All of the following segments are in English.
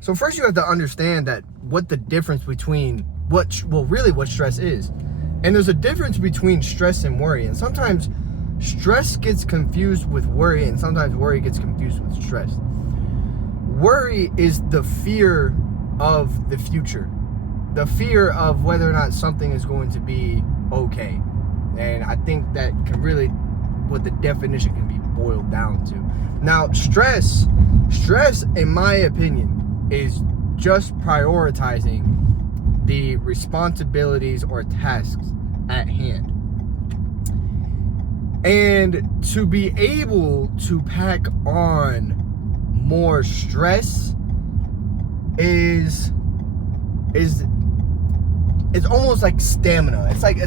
So first you have to understand that what the difference between what stress is. And there's a difference between stress and worry. And sometimes stress gets confused with worry, and sometimes worry gets confused with stress. Worry is the fear of the future, the fear of whether or not something is going to be okay. And I think that can really, what the definition can be boiled down to. Now, stress, in my opinion, is just prioritizing the responsibilities or tasks at hand. And to be able to pack on more stress is almost like stamina. It's like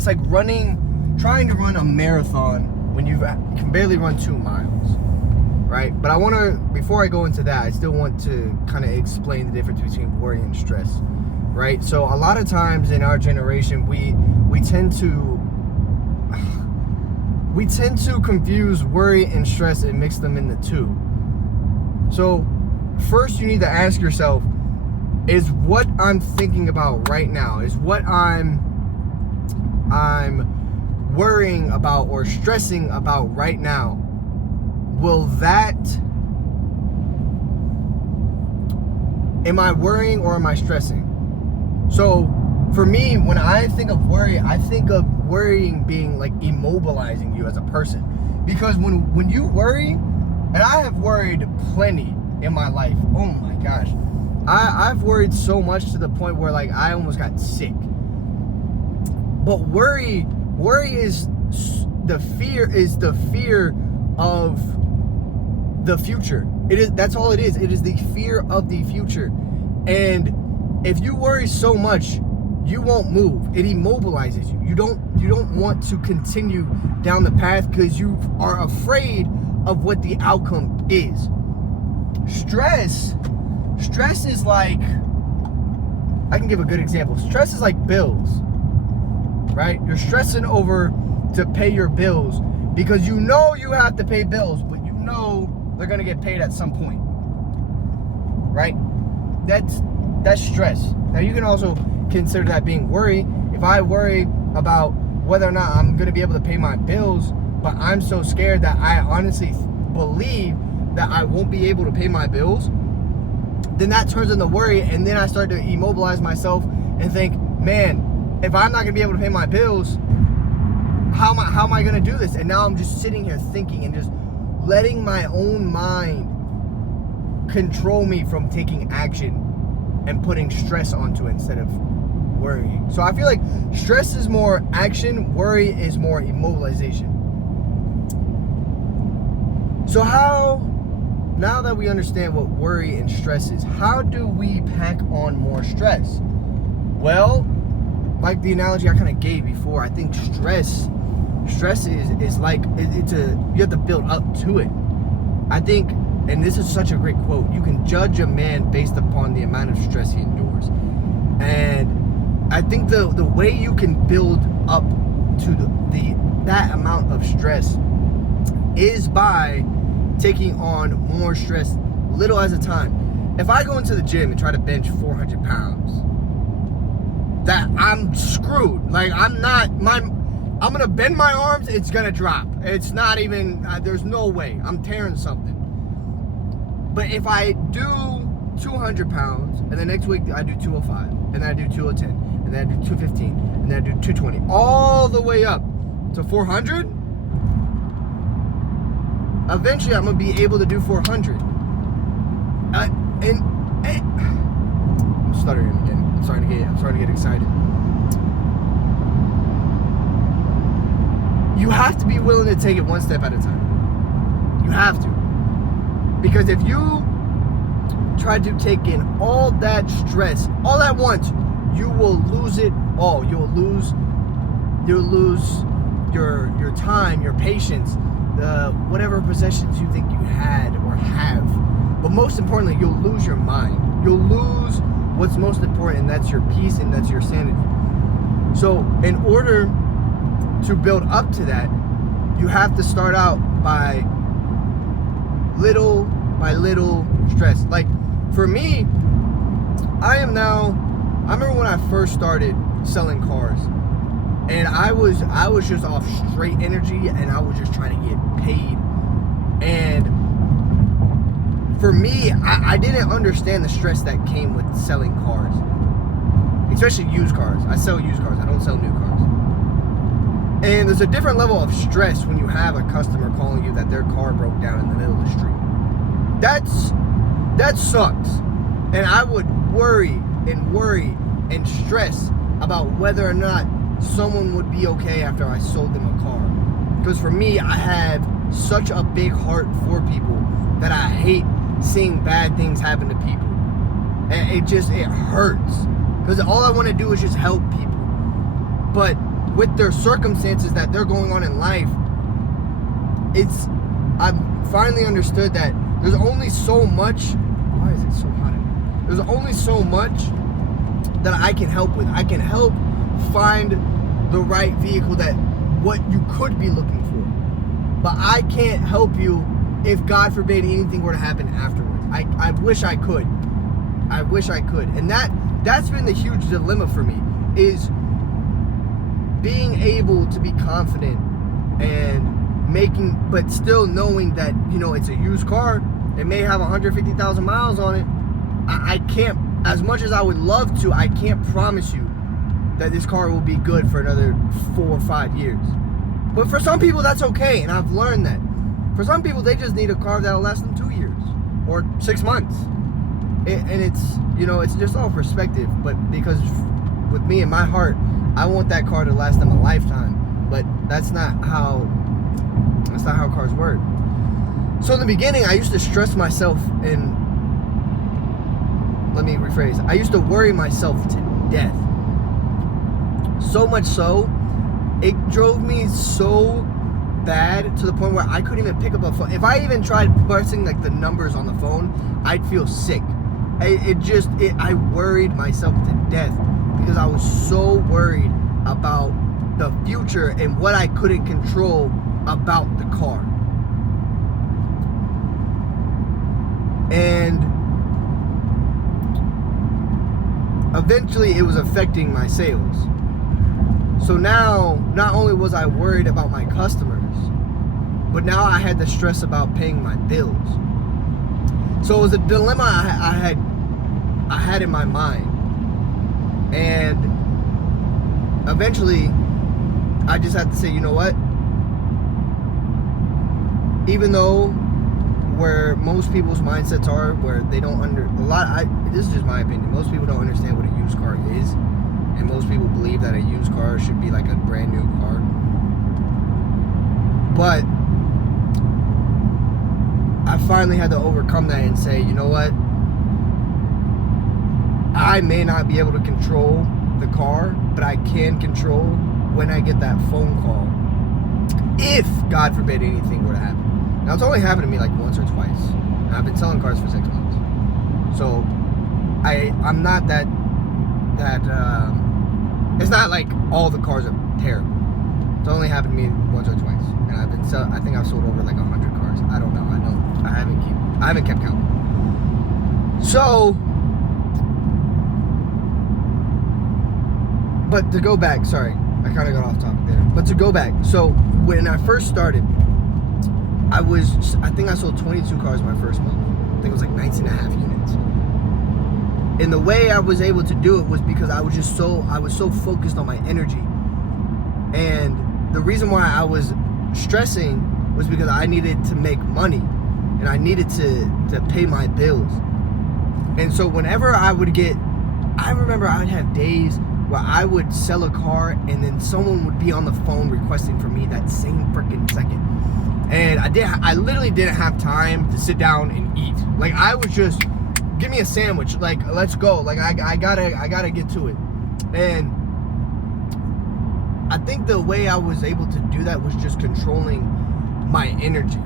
trying to run a marathon when you can barely run 2 miles, right? But I want to, before I go into that, I still want to kind of explain the difference between worry and stress, right? So a lot of times in our generation, we tend to confuse worry and stress and mix them in the two. So first you need to ask yourself, is what I'm thinking about right now, is what I'm worrying about or stressing about right now, am I worrying or am I stressing? So for me, when I think of worry, I think of worrying being like immobilizing you as a person. Because when you worry, and I have worried plenty in my life, oh my gosh, I've worried so much to the point where like I almost got sick. But worry is the fear of the future. That's all it is. It is the fear of the future. And if you worry so much, you won't move. It immobilizes you. You don't want to continue down the path because you are afraid of what the outcome is. Stress is like, I can give a good example. Stress is like bills, right? You're stressing over to pay your bills because you know you have to pay bills, but you know they're gonna get paid at some point, right? That's stress. Now you can also consider that being worry. If I worry about whether or not I'm gonna be able to pay my bills, but I'm so scared that I honestly believe that I won't be able to pay my bills, then that turns into worry, and then I start to immobilize myself and think, man, if I'm not gonna be able to pay my bills, how am I gonna do this? And now I'm just sitting here thinking and just letting my own mind control me from taking action and putting stress onto it instead of worrying. So I feel like stress is more action, worry is more immobilization. So now that we understand what worry and stress is, how do we pack on more stress? Well, like the analogy I kind of gave before, I think stress is like, you have to build up to it. I think, and this is such a great quote, you can judge a man based upon the amount of stress he endures. And I think the way you can build up to that amount of stress is by taking on more stress little at a time. If I go into the gym and try to bench 400 pounds, that I'm screwed. Like I'm gonna bend my arms, it's gonna drop. It's not even, there's no way. I'm tearing something. But if I do 200 pounds, and the next week I do 205, and then I do 210, and then I do 215, and then I do 220, all the way up to 400, eventually I'm gonna be able to do 400. I'm stuttering again. I'm starting to get excited. You have to be willing to take it one step at a time. You have to. Because if you try to take in all that stress all at once, you will lose it all. You'll lose your time, your patience, whatever possessions you think you had or have. But most importantly, you'll lose your mind. You'll lose what's most important, and that's your peace and that's your sanity. So in order to build up to that, you have to start out by little stress. Like for me, I remember when I first started selling cars, and I was just off straight energy, and I was just trying to get paid. And for me, I didn't understand the stress that came with selling cars, especially used cars. I sell used cars, I don't sell new cars. And there's a different level of stress when you have a customer calling you that their car broke down in the middle of the street. That sucks. And I would worry and stress about whether or not someone would be okay after I sold them a car. Because for me, I have such a big heart for people that I hate seeing bad things happen to people. And it hurts. Because all I want to do is just help people. But with their circumstances that they're going on in life, I've finally understood that there's only so much. Why is it so hot in here? There's only so much that I can help with. I can help find the right vehicle, that what you could be looking for. But I can't help you if, God forbid, anything were to happen afterwards. I wish I could. I wish I could. And that's been the huge dilemma for me, is being able to be confident and but still knowing that, it's a used car. It may have 150,000 miles on it. I can't, as much as I would love to, I can't promise you that this car will be good for another 4 or 5 years. But for some people, that's okay, and I've learned that. For some people, they just need a car that'll last them 2 years or 6 months. And it's just all perspective. But because with me in my heart, I want that car to last them a lifetime. But that's not how cars work. So in the beginning, I used to stress myself, and let me rephrase. I used to worry myself to death. So much so, it drove me so bad to the point where I couldn't even pick up a phone. If I even tried pressing the numbers on the phone, I'd feel sick. I worried myself to death because I was so worried about the future and what I couldn't control about the car. And eventually it was affecting my sales. So now, not only was I worried about my customers, but now I had the stress about paying my bills. So it was a dilemma I had in my mind. And eventually, I just had to say, you know what? Even though where most people's mindsets are, where they don't this is just my opinion, most people don't understand what a used car is, and most people believe that a used car should be like a brand new car. But I finally had to overcome that and say, you know what? I may not be able to control the car, but I can control when I get that phone call, if, God forbid, anything were to happen. Now, it's only happened to me once or twice, and I've been selling cars for 6 months. So, I'm not that it's not like all the cars are terrible. It's only happened to me once or twice, and I think I've sold over 100 cars. I don't know. I haven't kept count. So, but to go back, sorry, I kind of got off topic there. But to go back, so when I first started, I think I sold 22 cars my first month. I think it was 19 and a half units. And the way I was able to do it was because I was so focused on my energy. And the reason why I was stressing was because I needed to make money, and I needed to pay my bills. And so whenever I remember I'd have days where I would sell a car, and then someone would be on the phone requesting for me that same freaking second. And I literally didn't have time to sit down and eat. I was just, give me a sandwich. Let's go. I gotta get to it. And I think the way I was able to do that was just controlling my energy.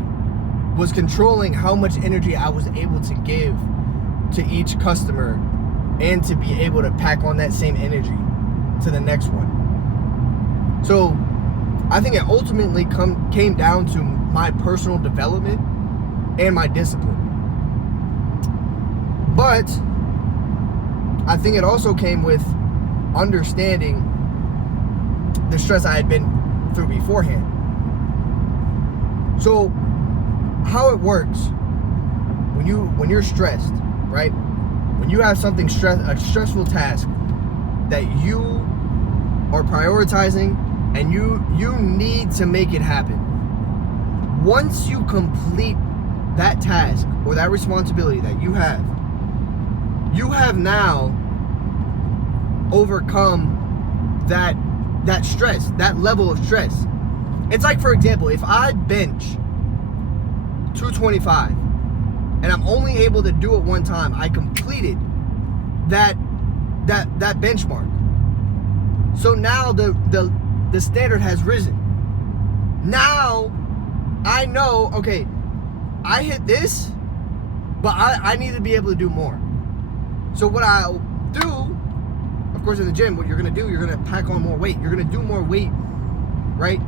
Was controlling how much energy I was able to give to each customer, and to be able to pack on that same energy to the next one. So I think it ultimately came down to my personal development and my discipline. But I think it also came with understanding the stress I had been through beforehand. So how it works when you're stressed, right? When you have something a stressful task that you are prioritizing and you need to make it happen. Once you complete that task or that responsibility that you have now overcome that stress, that level of stress. It's like, for example, if I bench 225 and I'm only able to do it one time, I completed that benchmark. So now the standard has risen. Now I know, okay, I hit this, but I need to be able to do more. So what I'll do, of course, in the gym, what you're going to do, you're going to pack on more weight. You're going to do more weight, right?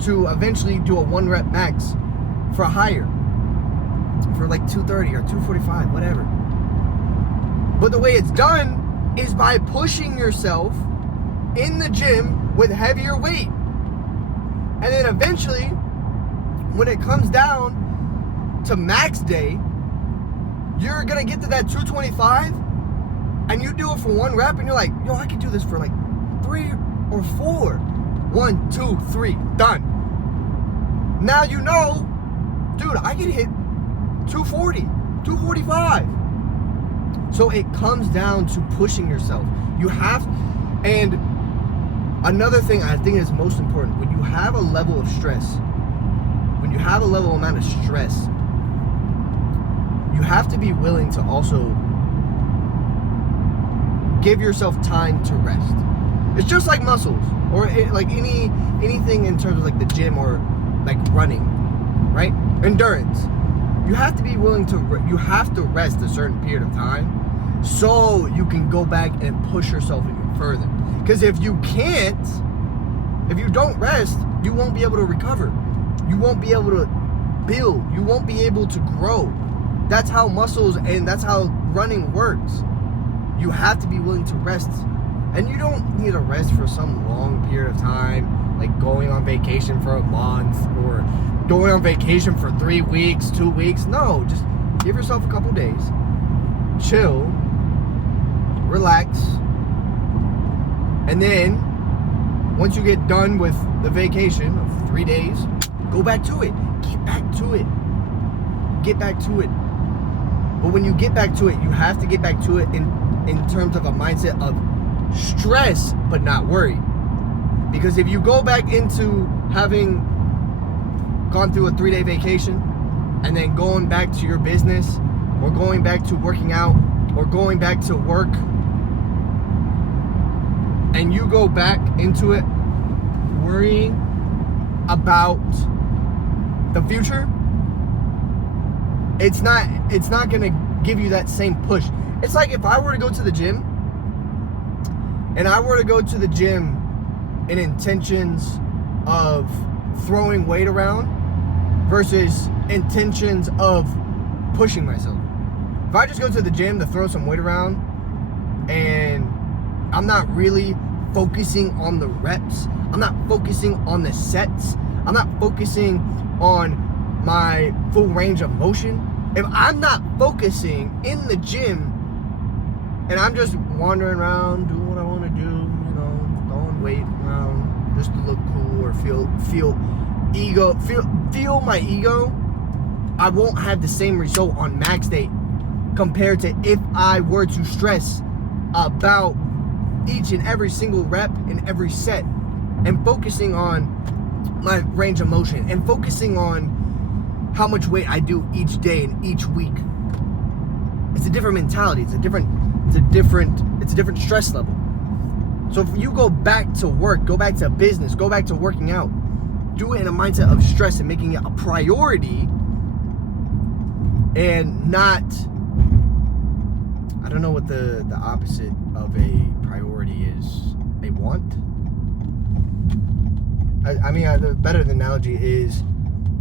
To eventually do a 1 rep max for higher, for like 230 or 245, whatever. But the way it's done is by pushing yourself in the gym with heavier weight. And then eventually, when it comes down to max day, you're going to get to that 225 and you do it for 1 rep and you're like, yo, I could do this for like 3 or 4. 1, 2, 3, done. Now you know, dude, I can hit 240, 245. So it comes down to pushing yourself. You have, and another thing I think is most important, when you have a level of stress, when you have a level amount of stress, you have to be willing to also give yourself time to rest. It's just like muscles, or like anything in terms of like the gym or like running, right? Endurance. You have to be willing to, you have to rest a certain period of time so you can go back and push yourself even further. Because if you can't, if you don't rest, you won't be able to recover. You won't be able to build. You won't be able to grow. That's how muscles and that's how running works. You have to be willing to rest. And you don't need to rest for some long period of time, like going on vacation for a month or going on vacation for 3 weeks, 2 weeks. No, just give yourself a couple days. Chill. Relax. And then, once you get done with the vacation of 3 days, go back to it. Get back to it. Get back to it. But when you get back to it, you have to get back to it in terms of a mindset of stress, but not worry. Because if you go back into having gone through a 3-day vacation and then going back to your business or going back to working out or going back to work, and you go back into it worrying about the future, it's not going to give you that same push. It's like if I were to go to the gym and I were to go to the gym in intentions of throwing weight around versus intentions of pushing myself. If I just go to the gym to throw some weight around and I'm not really focusing on the reps, I'm not focusing on the sets, I'm not focusing on my full range of motion, if I'm not focusing in the gym and I'm just wandering around doing what I want to do, you know, throwing weight around just to look cool or feel my ego, I won't have the same result on max day compared to if I were to stress about each and every single rep in every set and focusing on my range of motion and focusing on how much weight I do each day and each week. It's a different mentality. It's a different stress level. So if you go back to work, go back to business, go back to working out, do it in a mindset of stress and making it a priority and not, I don't know what the opposite of a priority is. A want? I mean, the better analogy is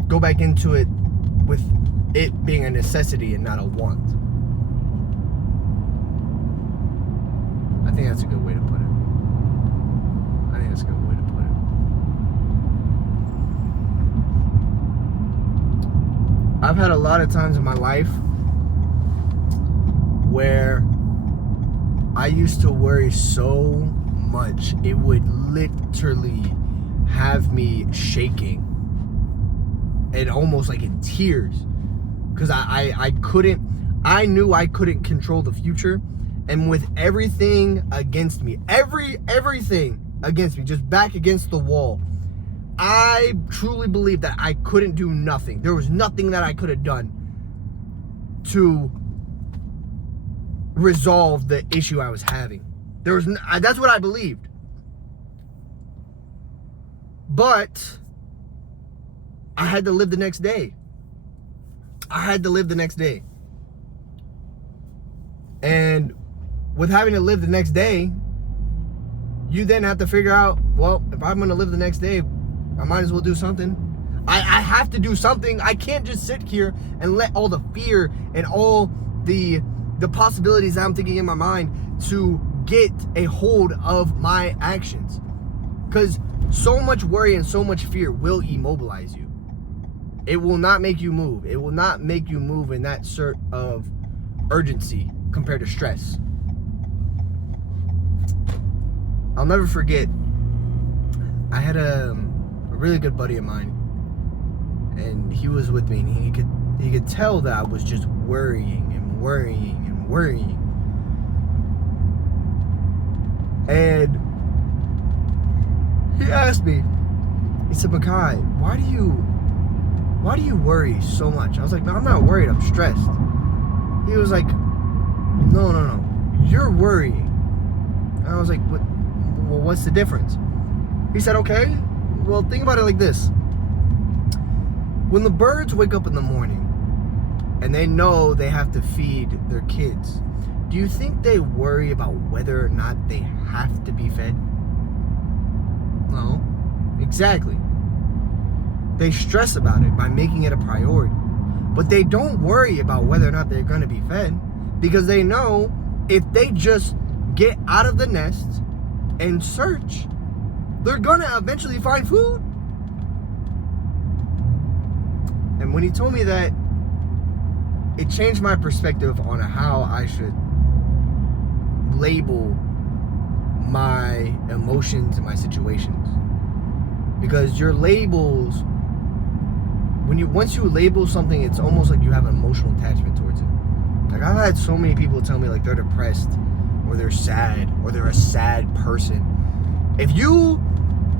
go back into it with it being a necessity and not a want. think that's a good way to put it. I think that's a good way to put it. I've had a lot of times in my life where I used to worry so much, it would literally have me shaking and almost like in tears, because I knew I couldn't control the future, and with everything against me, everything against me, just back against the wall, I truly believed that I couldn't do nothing. There was nothing that I could have done to resolve the issue I was having. That's what I believed. But I had to live the next day. And with having to live the next day, you then have to figure out, well, if I'm going to live the next day, I might as well do something. I have to do something. I can't just sit here and let all the fear and all the possibilities that I'm thinking in my mind to get a hold of my actions. Because so much worry and so much fear will immobilize you. It will not make you move. It will not make you move in that sort of urgency compared to stress. I'll never forget, I had a really good buddy of mine, and he was with me, and he could tell that I was just worrying. And he asked me, he said, Makai, why do you worry so much? I was like, no, I'm not worried, I'm stressed. He was like, no, you're worrying. And I was like, well, what's the difference? He said, okay, well, think about it like this. When the birds wake up in the morning and they know they have to feed their kids, do you think they worry about whether or not they have to be fed? No, exactly. They stress about it by making it a priority. But they don't worry about whether or not they're going to be fed, because they know if they just get out of the nest and search, they're going to eventually find food. And when he told me that, it changed my perspective on how I should label my emotions and my situations. Because your labels, once you label something, it's almost like you have an emotional attachment towards it. Like, I've had so many people tell me like they're depressed, or they're sad, or they're a sad person. If you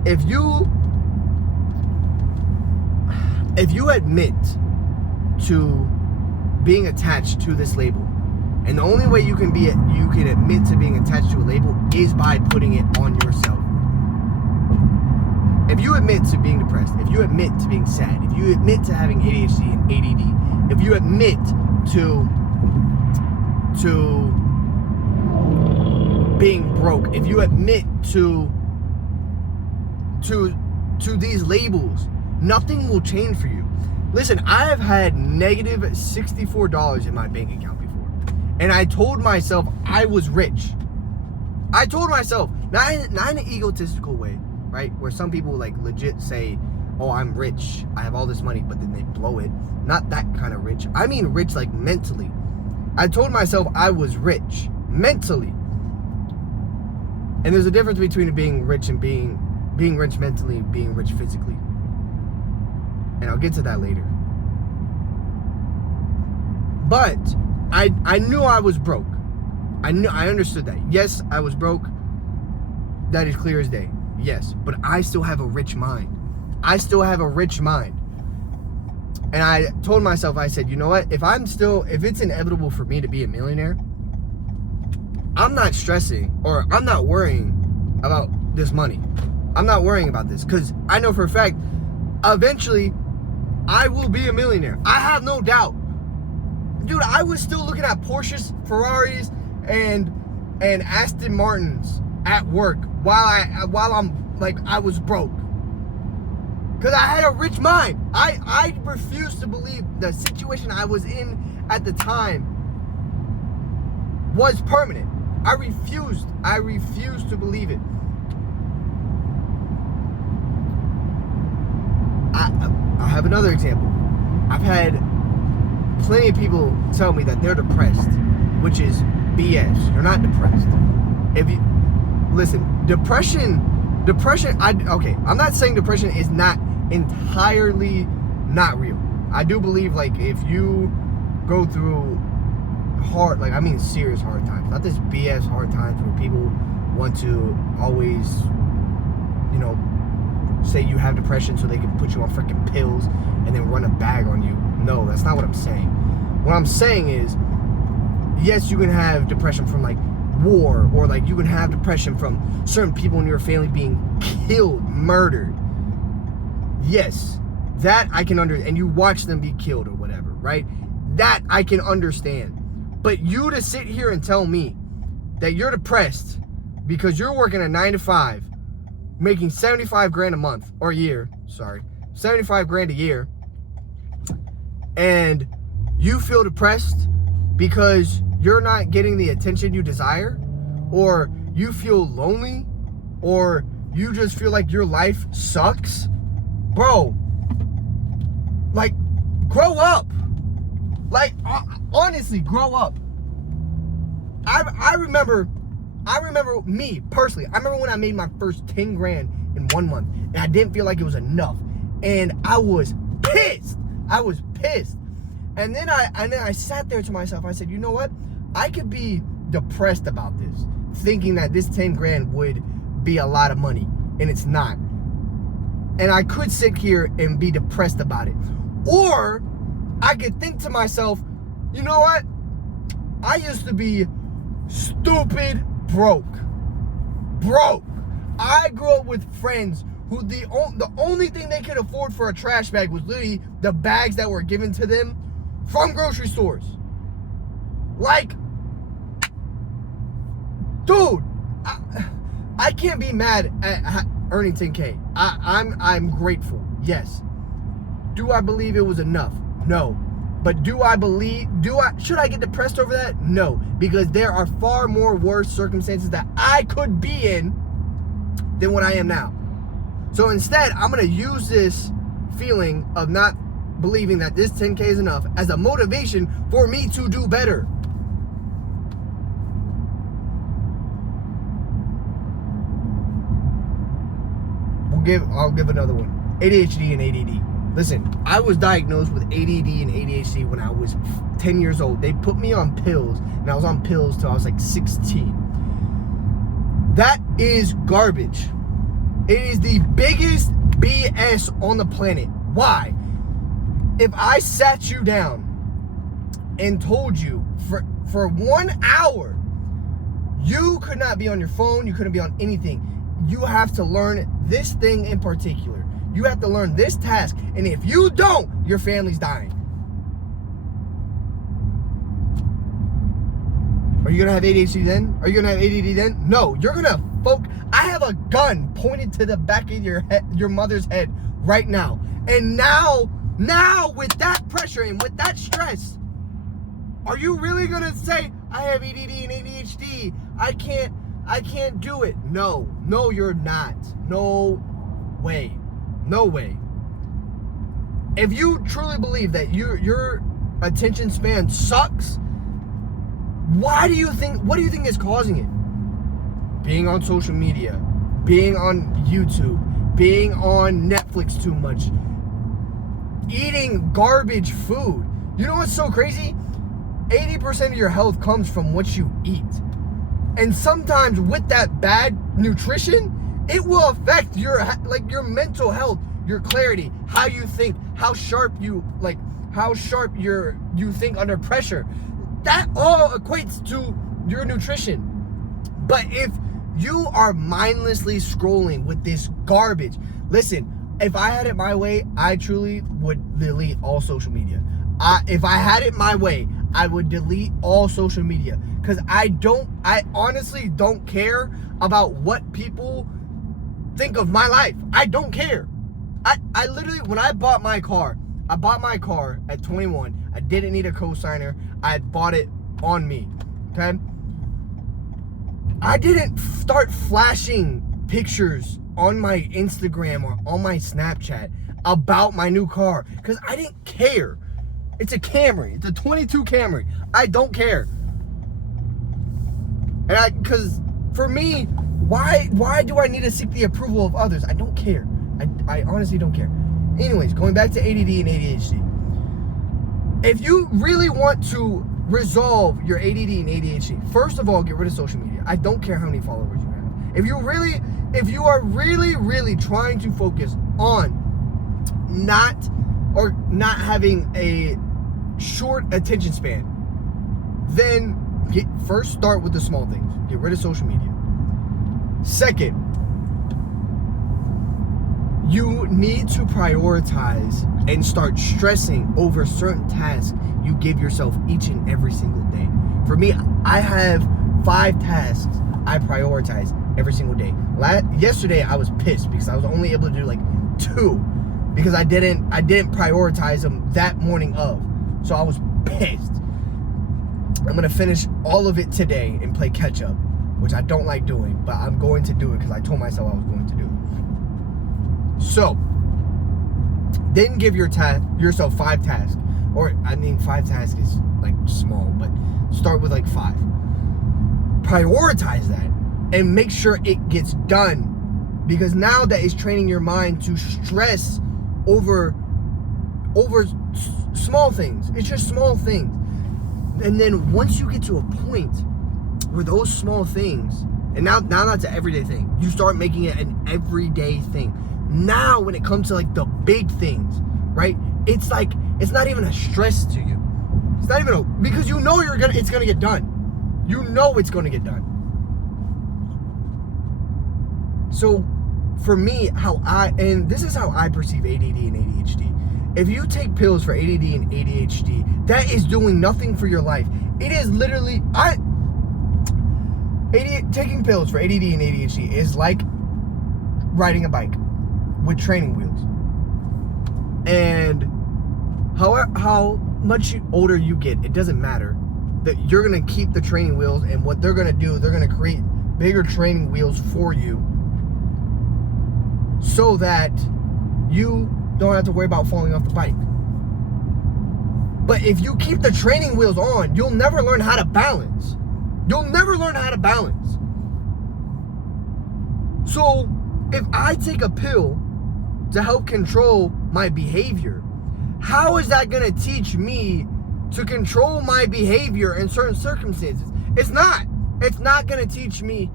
admit to being attached to this label, and the only way you can admit to being attached to a label is by putting it on yourself. If you admit to being depressed, if you admit to being sad, if you admit to having ADHD and ADD, if you admit to being broke, if you admit to these labels, nothing will change for you. Listen, I have had negative $64 in my bank account before, and I told myself I was rich. I told myself, not in an egotistical way, right? Where some people like legit say, oh, I'm rich, I have all this money, but then they blow it. Not that kind of rich. I mean rich like mentally. I told myself I was rich mentally. And there's a difference between being rich and being rich mentally and being rich physically. And I'll get to that later. But I knew I was broke. I understood that. Yes, I was broke. That is clear as day. Yes, but I still have a rich mind. And I told myself, I said, you know what? If it's inevitable for me to be a millionaire, I'm not stressing, or I'm not worrying about this money. I'm not worrying about this, because I know for a fact, eventually, I will be a millionaire. I have no doubt. Dude, I was still looking at Porsches, Ferraris, and Aston Martins at work while I was broke. Because I had a rich mind. I refused to believe the situation I was in at the time was permanent. I refused to believe it. I have another example. I've had plenty of people tell me that they're depressed, which is BS. You're not depressed. If you listen, depression. I'm not saying depression is not entirely not real. I do believe, like, if you go through hard, like, I mean serious hard times, not this BS hard times where people want to always, you know, say you have depression so they can put you on freaking pills and then run a bag on you. No, that's not what I'm saying. What I'm saying is, yes, you can have depression from, like, war, or, like, you can have depression from certain people in your family being killed, murdered. Yes, that I can understand. And you watch them be killed or whatever, right? That I can understand. But you to sit here and tell me that you're depressed because you're working a 9 to 5, making 75 grand a month, or a year, 75 grand a year, and you feel depressed because you're not getting the attention you desire, or you feel lonely, or you just feel like your life sucks, bro, like, grow up. Like, honestly, grow up. I remember me personally. I remember when I made my first 10 grand in 1 month, and I didn't feel like it was enough, and I was pissed. And then I sat there to myself. I said, you know what? I could be depressed about this, thinking that this 10 grand would be a lot of money, and it's not. And I could sit here and be depressed about it. Or I could think to myself, you know what? I used to be stupid broke. I grew up with friends who the only thing they could afford for a trash bag was literally the bags that were given to them from grocery stores. Like, dude, I can't be mad at earning 10K. I'm grateful, yes. Do I believe it was enough? No. But should I get depressed over that? No. Because there are far more worse circumstances that I could be in than what I am now. So instead, I'm going to use this feeling of not believing that this 10K is enough as a motivation for me to do better. I'll give another one. ADHD and ADD. Listen, I was diagnosed with ADD and ADHD when I was 10 years old. They put me on pills, and I was on pills till I was like 16. That is garbage. It is the biggest BS on the planet. Why? If I sat you down and told you for 1 hour, you could not be on your phone, you couldn't be on anything. You have to learn this thing in particular. You have to learn this task. And if you don't, your family's dying. Are you going to have ADHD then? Are you going to have ADD then? No, you're going to focus. I have a gun pointed to the back of your mother's head right now. And now with that pressure and with that stress, are you really going to say, I have ADD and ADHD, I can't do it? No, you're not. No way. If you truly believe that your attention span sucks, what do you think is causing it? Being on social media, being on YouTube, being on Netflix too much, eating garbage food. You know what's so crazy? 80% of your health comes from what you eat. And sometimes with that bad nutrition, it will affect your mental health, your clarity, how you think, how sharp you think under pressure. That all equates to your nutrition. But if you are mindlessly scrolling with this garbage, listen, if I had it my way, I truly would delete all social media. If I had it my way, I would delete all social media, because I honestly don't care about what people think of my life. I don't care. I literally, when I bought my car at 21. I didn't need a co-signer. I bought it on me, okay? I didn't start flashing pictures on my Instagram or on my Snapchat about my new car because I didn't care. It's a Camry. It's a 22 Camry. I don't care. Because for me, why do I need to seek the approval of others? I don't care. I honestly don't care. Anyways, going back to ADD and ADHD. If you really want to resolve your ADD and ADHD, first of all, get rid of social media. I don't care how many followers you have. If you are really trying to focus on not having a short attention span, then first start with the small things. Get rid of social media. Second, you need to prioritize and start stressing over certain tasks you give yourself each and every single day. For me, I have 5 tasks I prioritize every single day. Yesterday, I was pissed because I was only able to do like 2 because I didn't prioritize them that morning of. So I was pissed. I'm gonna finish all of it today and play catch up, which I don't like doing, but I'm going to do it because I told myself I was going to do it. So, then give yourself 5 tasks. 5 tasks is like small, but start with like 5. Prioritize that and make sure it gets done, because now that is training your mind to stress over small things. It's just small things. And then once you get to a point where those small things, and now that's an everyday thing, you start making it an everyday thing. Now when it comes to like the big things, right? It's like, it's not even a stress to you. It's not even because you know it's gonna get done. You know it's gonna get done. So for me, this is how I perceive ADD and ADHD. If you take pills for ADD and ADHD, that is doing nothing for your life. It is literally, taking pills for ADD and ADHD is like riding a bike with training wheels. And how much older you get, it doesn't matter. That you're gonna keep the training wheels, and what they're gonna do, they're gonna create bigger training wheels for you so that you don't have to worry about falling off the bike. But if you keep the training wheels on, you'll never learn how to balance. You'll never learn how to balance. So if I take a pill to help control my behavior, how is that gonna teach me to control my behavior in certain circumstances? It's not. It's not gonna teach me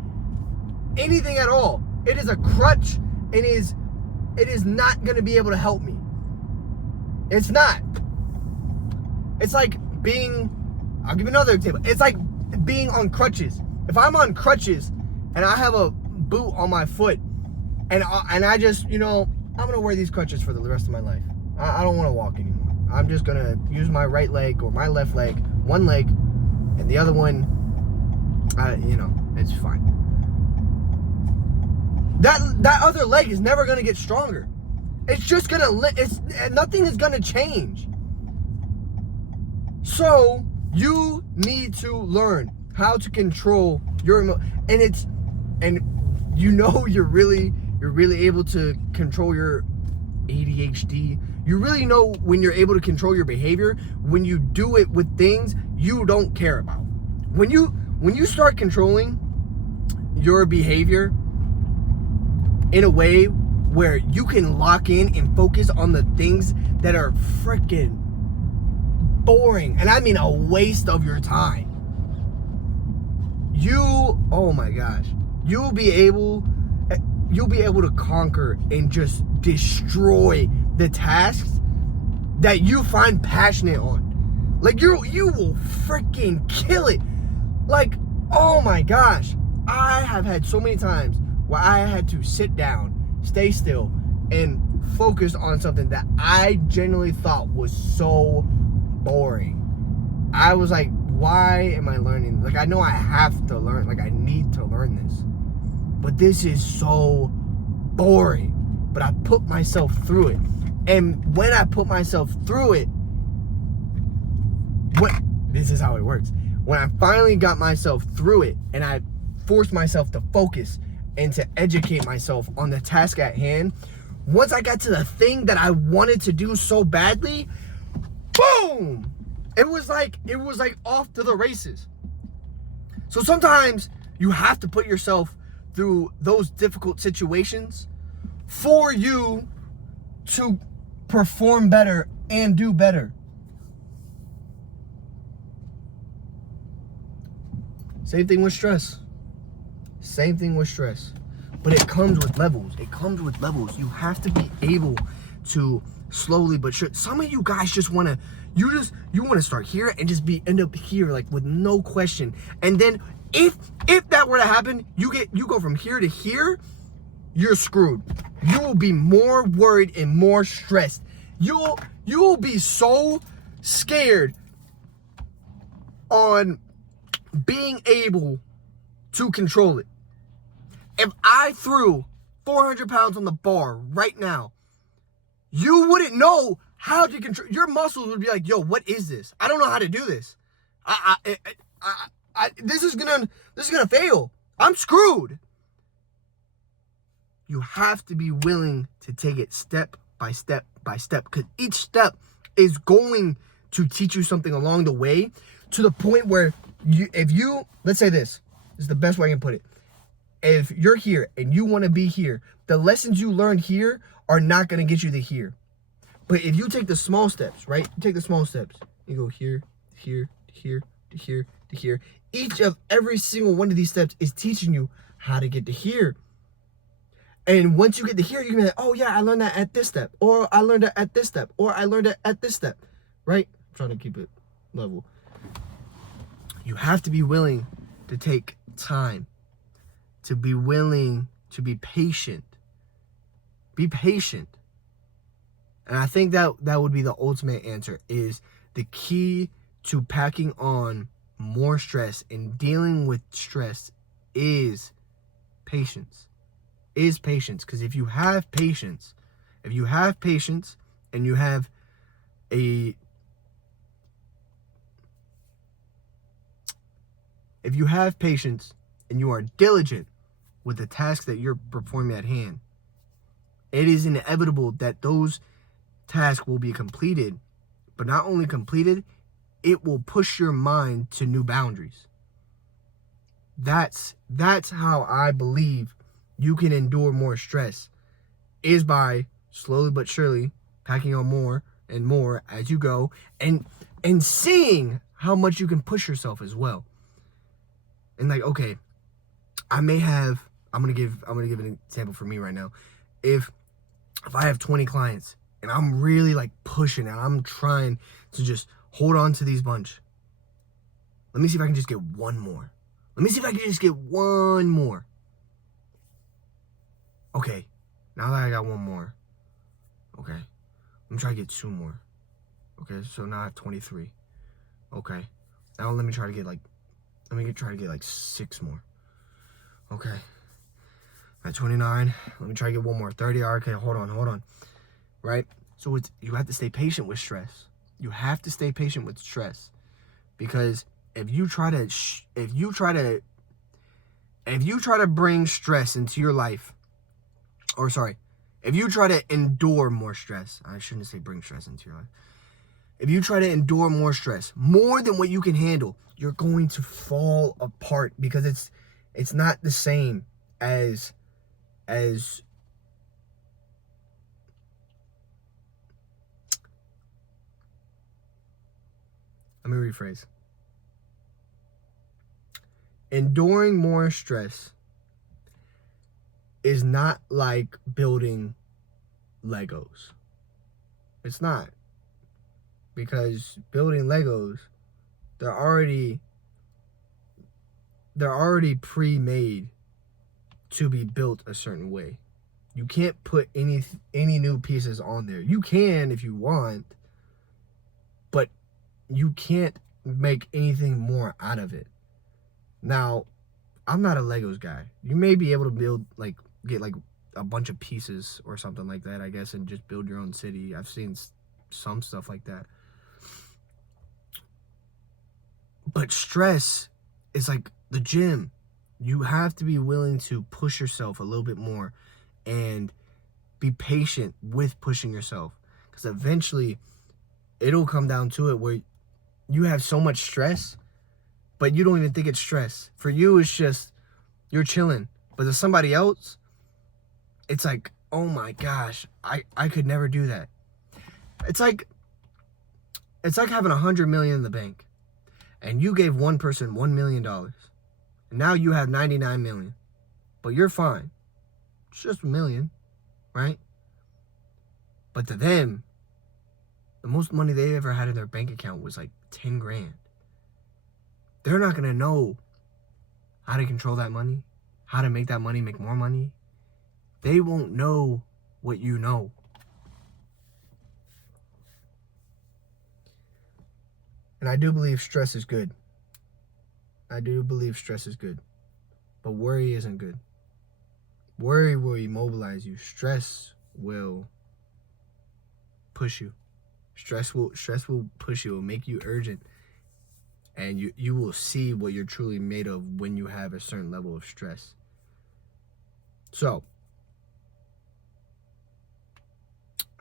anything at all. It is a crutch. It is not gonna be able to help me. It's not. It's like I'll give you another example. It's like being on crutches. If I'm on crutches and I have a boot on my foot and I just, I'm gonna wear these crutches for the rest of my life. I don't wanna walk anymore. I'm just gonna use my right leg or my left leg, one leg, and the other one, it's fine. That other leg is never gonna get stronger. It's just nothing is gonna change. So you need to learn how to control your emotions, and you're really able to control your ADHD. You really know when you're able to control your behavior when you do it with things you don't care about. When you start controlling your behavior in a way where you can lock in and focus on the things that are freaking boring, and I mean a waste of your time, oh my gosh, you'll be able to conquer and just destroy the tasks that you find passionate on. Like you will freaking kill it. Like, oh my gosh, I have had so many times where I had to sit down, stay still, and focus on something that I genuinely thought was so boring. I was like, why am I learning? Like, I know I have to learn, like I need to learn this, but this is so boring. But I put myself through it. And when I put myself through it, this is how it works. When I finally got myself through it and I forced myself to focus and to educate myself on the task at hand, once I got to the thing that I wanted to do so badly, boom! It was like off to the races. So sometimes you have to put yourself through those difficult situations for you to perform better and do better. Same thing with stress. Same thing with stress. But it comes with levels. It comes with levels. You have to be able to slowly but sure. Some of you guys just want to, you want to start here and just end up here, like with no question. And then if that were to happen, you go from here to here, you're screwed. You will be more worried and more stressed. You'll be so scared on being able to control it. If I threw 400 pounds on the bar right now, you wouldn't know how to control. Your muscles would be like, yo, what is this? I don't know how to do this. This is gonna fail. I'm screwed. You have to be willing to take it step by step by step, because each step is going to teach you something along the way, to the point where let's say this is the best way I can put it. If you're here and you want to be here, the lessons you learn here are not going to get you to here. But if you take the small steps, right? You take the small steps. You go here, here, here, to here, to here. Every single one of these steps is teaching you how to get to here. And once you get to here, you can be like, oh yeah, I learned that at this step. Or I learned that at this step. Or I learned it at this step. Right? I'm trying to keep it level. You have to be willing to take time. To be willing to be patient. Be patient. And I think that would be the ultimate answer, is the key to packing on more stress and dealing with stress is patience. Because if you have patience and you have patience and you are diligent with the task that you're performing at hand, it is inevitable that those tasks will be completed. But not only completed, it will push your mind to new boundaries. That's how I believe you can endure more stress, is by slowly but surely packing on more and more as you go, and seeing how much you can push yourself as well. And like, okay, I'm gonna give an example for me right now. If I have 20 clients and I'm really like pushing and I'm trying to just hold on to these bunch, let me see if I can just get one more. Okay, now that I got one more, okay, let me try to get two more. Okay, so now I have 23. Okay, now let me try to get like 6 more. Okay, at 29, let me try to get one more. 30. Okay, hold on. Right? So you have to stay patient with stress. You have to stay patient with stress, because if you try to bring stress into your life, if you try to endure more stress, I shouldn't say bring stress into your life. If you try to endure more stress, more than what you can handle, you're going to fall apart, because it's not the same as let me rephrase. Enduring more stress is not like building Legos. It's not. Because building Legos, they're already pre-made to be built a certain way. You can't put any new pieces on there. You can if you want, but you can't make anything more out of it. Now, I'm not a Legos guy. You may be able to get a bunch of pieces or something like that, I guess, and just build your own city. I've seen some stuff like that. But stress is like the gym. You have to be willing to push yourself a little bit more and be patient with pushing yourself, because eventually it'll come down to it where you have so much stress, but you don't even think it's stress. For you, it's just you're chilling. But to somebody else, it's like, oh my gosh, I could never do that. It's like having 100 million in the bank, and you gave one person $1 million, and now you have 99 million, but you're fine. It's just $1 million, right? But to them, the most money they ever had in their bank account was like 10 grand. They're not gonna know how to control that money, how to make that money make more money. They won't know what you know. And I do believe stress is good. I do believe stress is good. But worry isn't good. Worry will immobilize you. Stress will push you. Stress will push you. It will make you urgent. And you will see what you're truly made of when you have a certain level of stress. So,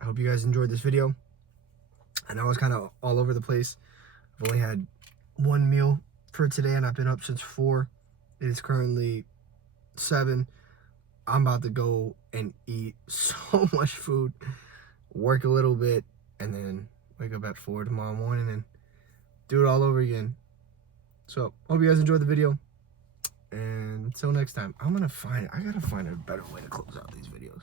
I hope you guys enjoyed this video. I know I was kind of all over the place. I've only had one meal for today, and I've been up since 4. It is currently 7. I'm about to go and eat so much food, work a little bit, and then wake up at 4 tomorrow morning and do it all over again. So, hope you guys enjoyed the video. And until next time, I gotta find a better way to close out these videos.